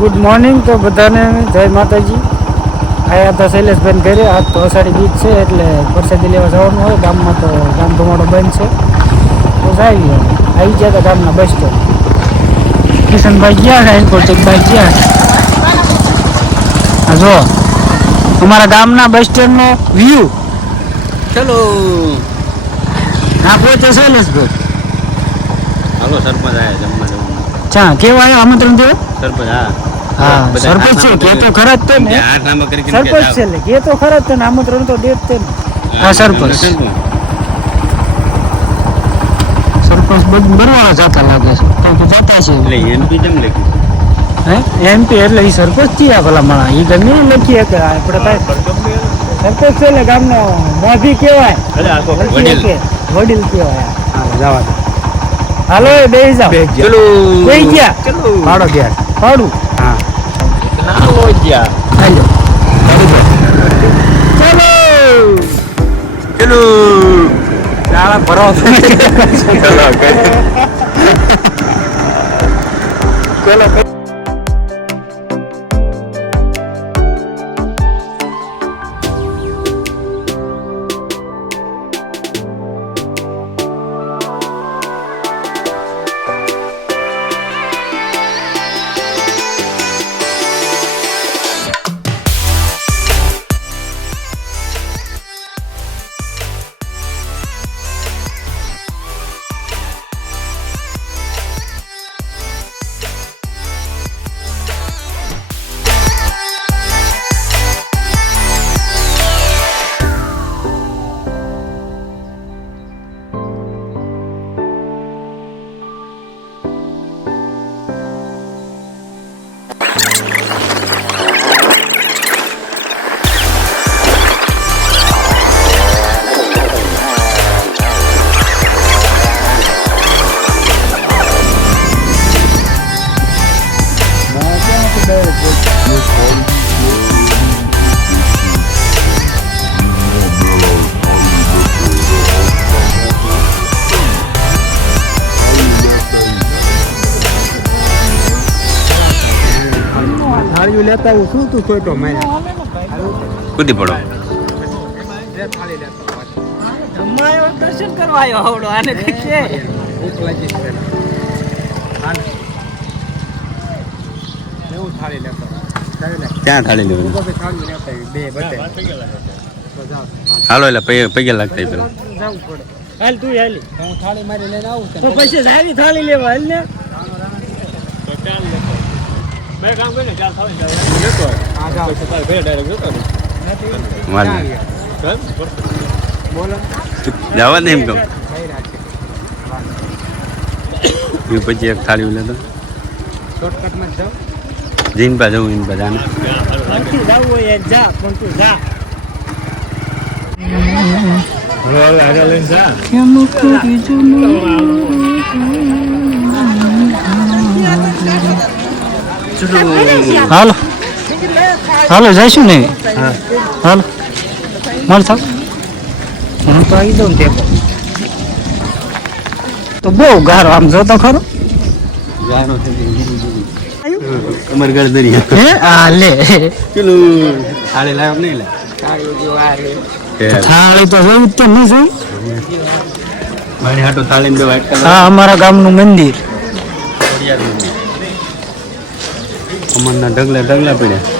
Good morning તો બધાને જય માતાજી. આયા હતા શૈલેષભાઈ ઘરે આજ તો અષાઢી બીજ છે એટલે પ્રસાદી લેવા જવાનું હોય ગામમાં તો ગામ ધુમાડો બંધ છે. તો જાય આવી ગયા હતા ગામના બસ સ્ટેન્ડ કિશનભાઈ ગયા છે ભાઈ ગયા જો અમારા ગામના બસ સ્ટેન્ડનો વ્યૂ ચલો ના તો શૈલેષભાઈ હાલો સરપંચ આવ્યા જમવા જમવા. ચા કેવા આવ્યા આમંત્રણ થયું સરપંચ હા. હા સરપંચ છે કે તો ખરા જ ને આઠ નામા કરી સરપંચ છે એટલે કે તો ખરા જ ને આમંત્રણ તો દે જ તે હા સરપંચ. સરપંચ બધું બરવાળા જતા લાગે છે તો તો જતા છે. એટલે એમપી જેમ લખ્યું? હે? એમપી એટલે એ સરપંચ થયા ભલા માણા એ ગમે લખીએ કે આપણે કાંઈ સરપંચ છે એટલે? ગામનો મોભી કહેવાય. અરે આ તો લખીએ વડીલ. કહેવાય. હા જવા દે. હાલો બે જાઓ. ચલો. બેસી ગયા? ચલો. પાડો ગયા પાડું નાલો ગયા હાલો ચલો ચલો ચાલા ભરો ચલો ચલો આવું શું તું ખોટો મેં કૂદી પડો. દર્શન કરવા આવ્યો આવડો આને દેખે ભૂખ લાગી છે. એવું થાળી લેતો? ક્યાં બે બટે. હાલો એટલે પૈ લાગતા પેલા. હાલ તું હાલી. હું થાળી મારી લઈને આવું તો પછી સારી થાળી લેવા હાલ ને? હા વાલ. ક્યાં ગયા? બોલો જવા દે એમ કહું. એ પછી એક થાળી લેતો. શોર્ટકટમાં પા જવું ઇન પા જાને. હોય જા પણ તું જા. હાલો હાલો જઈશું ને હાલો મળ થાવ હું તો આવી દઉં ને તો બહુ ગારો આમ જોતો ખરો અમારે ઘર દરિયા. હે? આ લે પેલું થાળી લાવ નહીં લે. થાળી તો હોય જ તો નહીં જોઈ? મારી હાટો થાળી હા અમારા ગામનું મંદિર. અમરના ઢગલા ઢગલા પડ્યા.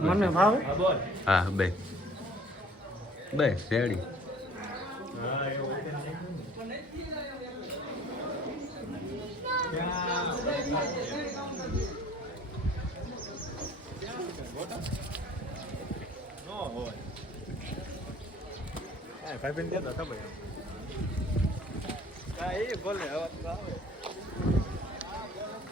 મને ભાવે હા બે બે શેરડી ભાઈબંધ દેતા ખબર કાંઈ બોલે અવાજ તો આવે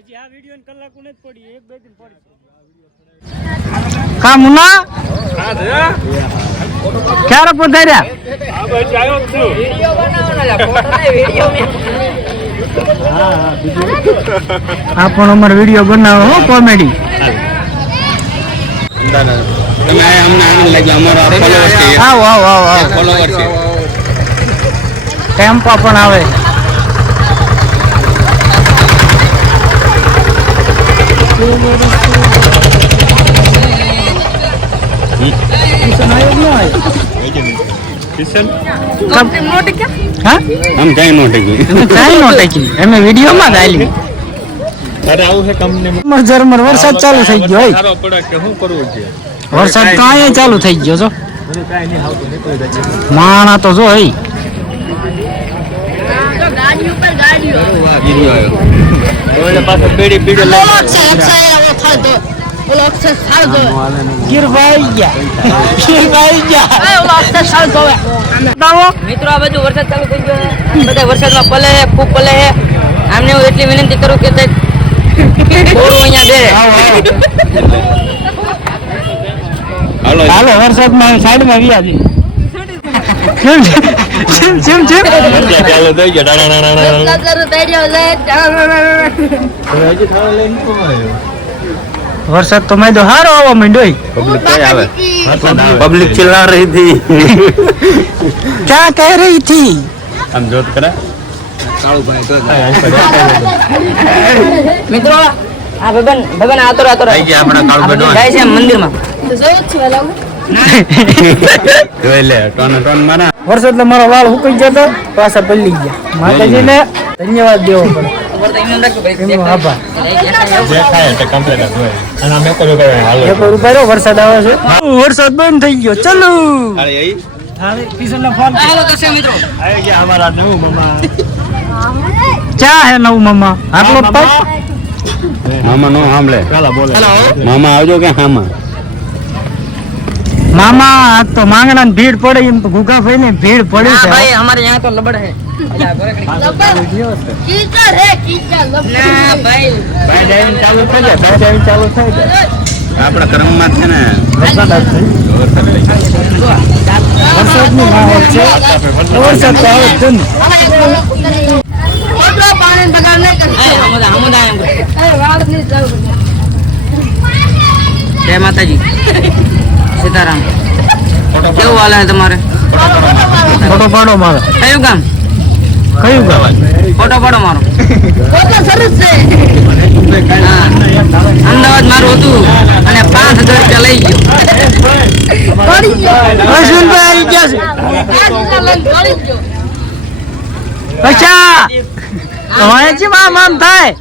હજી આ વીડિયો કલાક જ પડી એક બે દિન પડી કા મુના ક્યારે પધાર્યા આ બાજુ આવ્યો છું. આ પણ અમારો વીડિયો બનાવો હો કોમેડી. તમે અમને આનંદ લાગ્યો અમારો ફોલોવર છે. આવો આવો આવો આવો. ફોલોવર છે. ટેમ્પો પણ આવે. હા આમ કઈ નો ટેકી અમે કાંઈ નો ટેકી અમે વિડીયોમાં જ આવું વરસાદ ચાલુ થઈ ગયો વરસાદ તો ચાલુ થઈ ગયો છે માણા તો જો હઈ. ગાડી ઉપર ગાડીઓ ઓલો અક્ષર ગીરભાઈ ગયા. ગીરભાઈ ગયા. ઓલો અક્ષર મિત્રો આ બાજુ વરસાદ ચાલુ થઈ ગયો છે. બધા વરસાદમાં પલે છે ખૂબ પલે છે આમને હું એટલી વિનંતી કરું કે તે અહીંયા બે હાલો. વરસાદમાં સાઈડમાં કેમ જેમ જેમ થઈ ગયો આવ્યો વરસાદ તો મેં તો હારો આવવા માંડ્યો પબ્લિક કઈ આવે. પબ્લિક ચિલ્લા રહી હતી. ક્યાં કહે રહી થી આમ જોત કરે. મિત્રો આ ભગવાન ભગવાન આતો રાતો થઈ ગયા આપણા કાળુ બેટો જાય છે મંદિરમાં. જોયું છે જોઈ લે ટોન ટોન મારા વરસાદ મારો વાળ હુકાઈ ગયા તો પાછા પલ્લી ગયા. માતાજીને ધન્યવાદ દેવો પડે. વરસાદ આવે છે. વરસાદ બંધ થઈ ગયો. ચલો. ચા હે નવું મામા? આટલો મામા નો સાંભળે મામા આવજો કે હામાં? મામા આ તો માંગણા ની ભીડ પડે એમ તો ગુગા ભાઈ ને ભીડ પડી છે. ભાઈ અમારે અહીંયા તો લબડ હે. અલા, ગોરખડી. કીચડ હે કીચડ ના ભાઈ. ભાઈ ડાઈવિંગ ચાલુ થઈ જાય ભાઈ જાય ચાલુ થઈ જાય આપણા કર્મમાં છે ને વરસાદનું માહોલ છે. વરસાદ તો આવે છે ને. ઓટલો પાણી બગાડ નહીં કરતો. હા, હમુદા હમુદા એમ. કહો. અરે નહીં જવું જય માતાજી. સીતારામ કેવું હાલે હે તમારે ફોટો પાડો મારો કયું કામ કયું કામ ફોટો પાડો મારો ફોટો સરસ છે અમદાવાદ મારું હતું અને પાંચ હજાર રૂપિયા લઈ ગયો છે અચ્છા તમારે કેમ આમ આમ થાય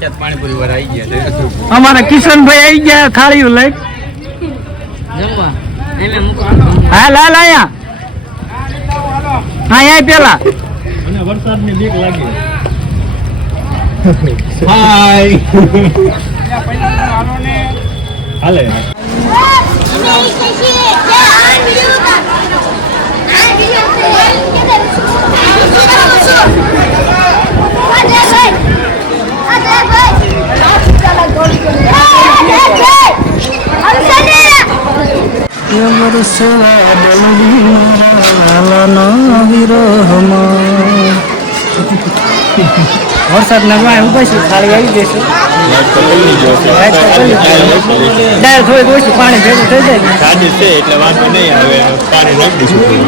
પાણીપુરી વાર આવી ગયા છે. અમારા કિશનભાઈ આવી ગયા થાળીઓ લઈ હા લા મૂકો હા આયા પેલા. વરસાદની બીક લાગી. હાય. હાલે. લાલાનો વિરહ વરસાદના વાય ઊભા છે થાળી આવી જશે લાઈટ તો પલ્લી ગયો છે લાઈટ તો પલ્લી ગયો. ડાયર પાણી ભેગું થઈ જાય ને. આવે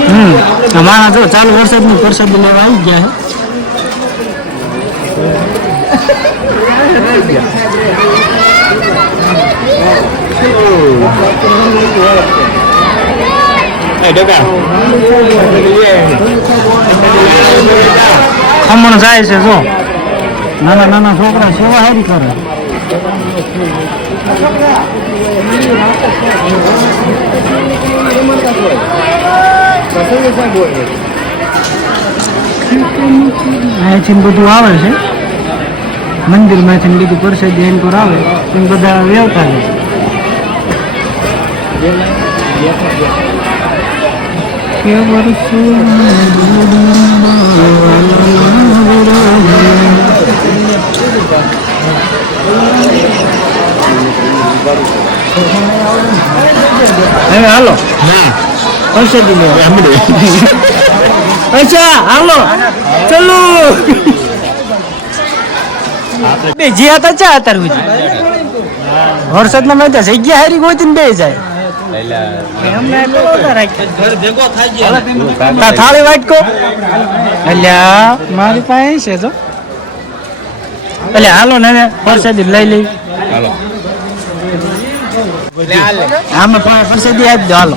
હમ, અમારા જો ચાલુ વરસાદની પ્રસાદ લેવા આવી ગયા એ ડગા ખમણ જાય છે જો. નાના નાના છોકરા સેવા હારી કરે. અહીંથી બધું આવે છે. મંદિરમાંથી ને બધું પ્રસાદી એમ પર આવે એમ બધા વ્યવતા છે કે હવે હાલો ના પ્રસાદી લેવા સાંભળે અચ્છા હાલો ચલો બે જ્યાં હતા ચા અત્યાર સુધી વરસાદના મેં જગ્યા હારી ગોતી બે જાય. થાળી વાટકો અલ્યા મારી પાસે છે તો. એટલે હાલો ને પરસાદી પ્રસાદી લઈ લઈ. હાલો. આમાં પ્રસાદી આપી દો હાલો.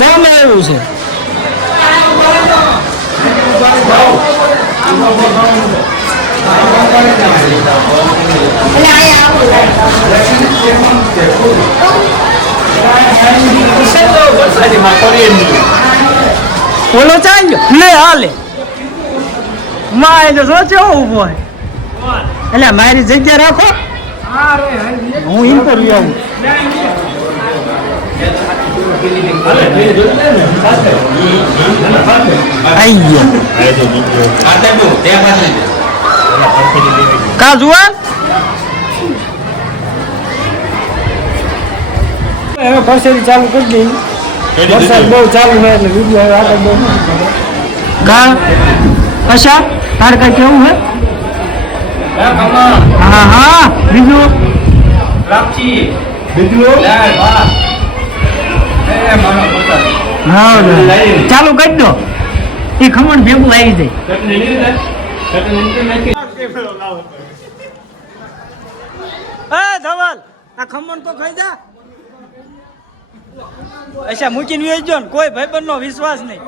જામ આવ્યું છે. ઓલો ચાલ્યો લે હાલે. માય તો સોચે ઊભો હોય. એટલે મારી જગ્યા રાખો. હું ઇન્ટરવ્યુ આવું આઈ ગયો કા જુવાન હવે પરસેરી ચાલુ કરી દઈ વરસાદ બહુ ચાલુ હોય એટલે વીડિયો હવે આગળ બહુ નથી પડે. કા? કશા તાર કઈ કેવું હે? હા હા બીજું બીજું? હા ચાલુ કરી દો. એ ખમણ ભેગું આવી જાય. એ ધવલ આ ખમણ તો ખાઈ જા. અચ્છા મૂકીને વેચજો ને. કોઈ ભાઈબંધ નો વિશ્વાસ નહીં.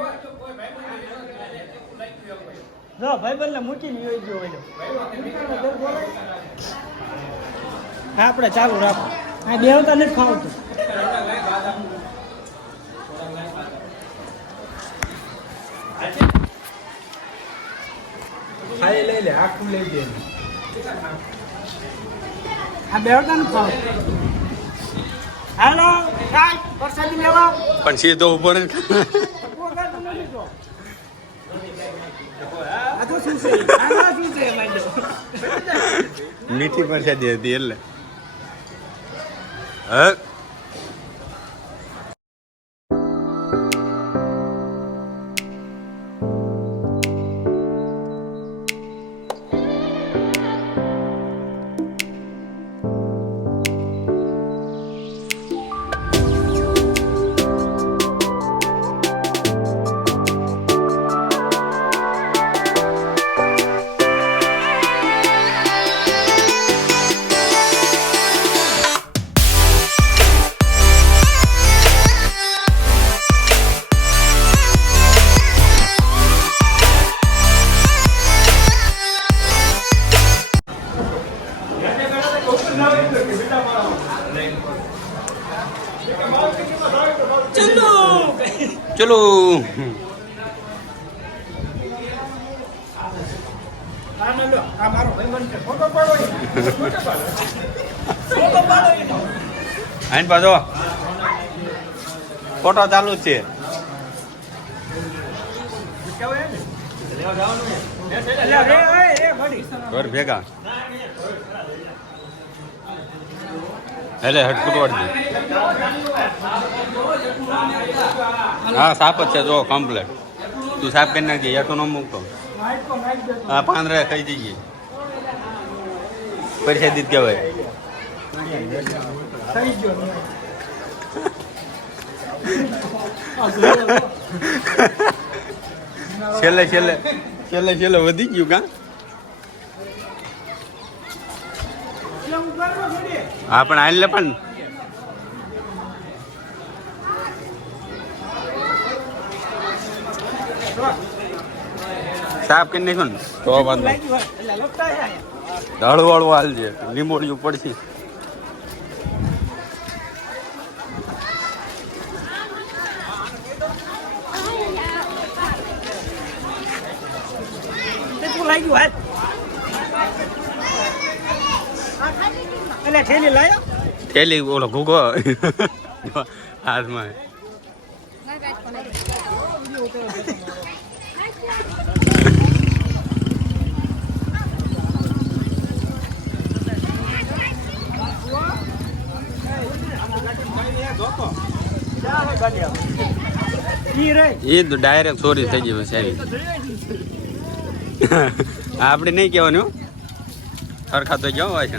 જો ભાઈબંધ ને મૂકીને વેચજો હા આપણે ચાલુ રાખો. આ ફાવતું આ બેવતા નથી ફાવતું હાલો કાઈ પ્રસાદી લેવા પણ સીધો ઊભો ને. આ મીઠી પરસાદી હતી એટલે. હા આઈન પાછો ફોટો ચાલુ જ છે. ઘર ભેગા. એટલે હટકુટ હા સાપ જ છે, જો કમ્પ્લેટ તું સાફ કરી નાખજે તો ન મૂકતો. હા પાંદડા ખાઈ જઈએ. પરિષદિત કહેવાય છેલ્લે છેલ્લે. છેલ્લે છેલ્લે વધી ગયું કા? હા પણ હાલ લે પણ. સાફ કરી નાખો ને. તો વાંધો. હાલ છે. લીંબોળિયું પડશે. થેલી ઓલો ઘૂઘો. હાથમાં. એ તો ડાયરેક્ટ ચોરી થઈ ગઈ પછી આપણે નહીં કહેવાનું. સરખા તો હોય છે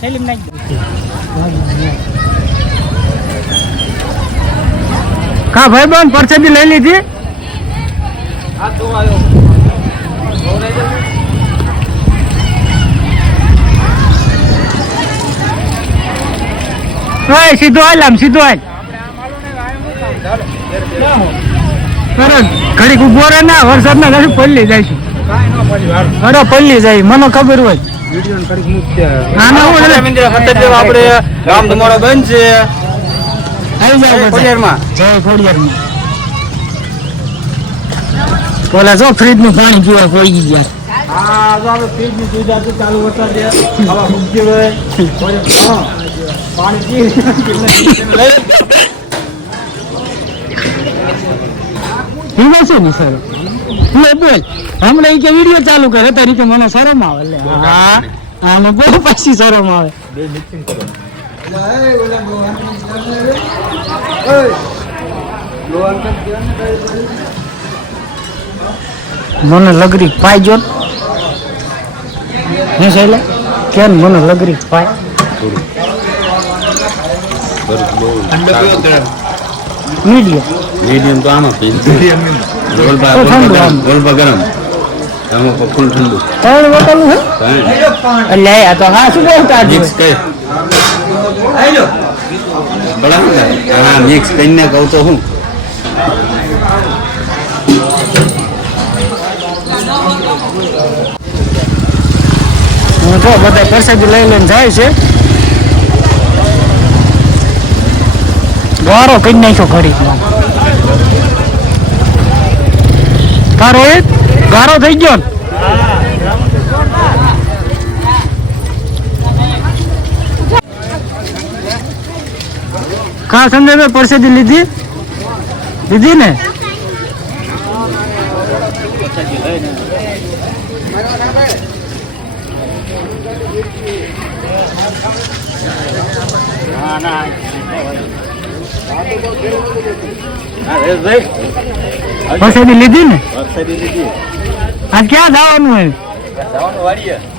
થેલી નાખી કા ભાઈ બેન પરસેદી લઈ લીધી? ઓય સીધો હાલ આમ સીધો હાલ સરસ. ઘડીક ઊભો રહે ના વરસાદ ના નથી પલ્લી જાય છે અરે પલ્લી જાય મને ખબર હોય. આપણે ગામ તમારો બંધ છે. આવી જાય ખોડિયારમાં. જય ખોડિયારમાં. ઓલા જો ફ્રીજનું પાણી પીવા કોઈ ગયા. એમાં છે ને સર બોલ બોલ. હમણાં ઈ કે વીડિયો ચાલુ કરે તરીકે મને શરમ આવે લે. હા. આમાં બહુ પાછી શરમ આવે. મને લગરી પાઈ જો. હે શૈલે કેમ મને લગરી પાય? મીડિયમ. મીડિયમ તો આમાં પી ગોલબા તો ગરમ આમ. ગોલબા ગરમ. આમાં તો ઠંડુ. ત્રણ બોટલ છે કાંઈ. આ તો હા શું મિક્સ બરાબર હા મિક્સ કરીને કહું તો હું. જો બધા પરસાદી લઈ લઈને જાય છે. ગારો કઈ નાખ્યો ઘડી તારો એ ગારો થઈ ગયો ને. સમજે મેં પરસેદી લીધી? લીધી ને? વરસાદી લીધી ને? વરસાદી આજ ક્યાં જવાનું હે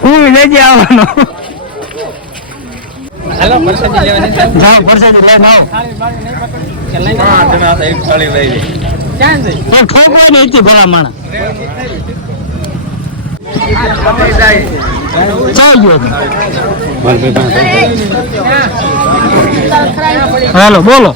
હું લેજે આવવાનો. હાલો જાવ વરસાદી પણ ઠોકવા નહીં હતી ભલા માણા બોલો.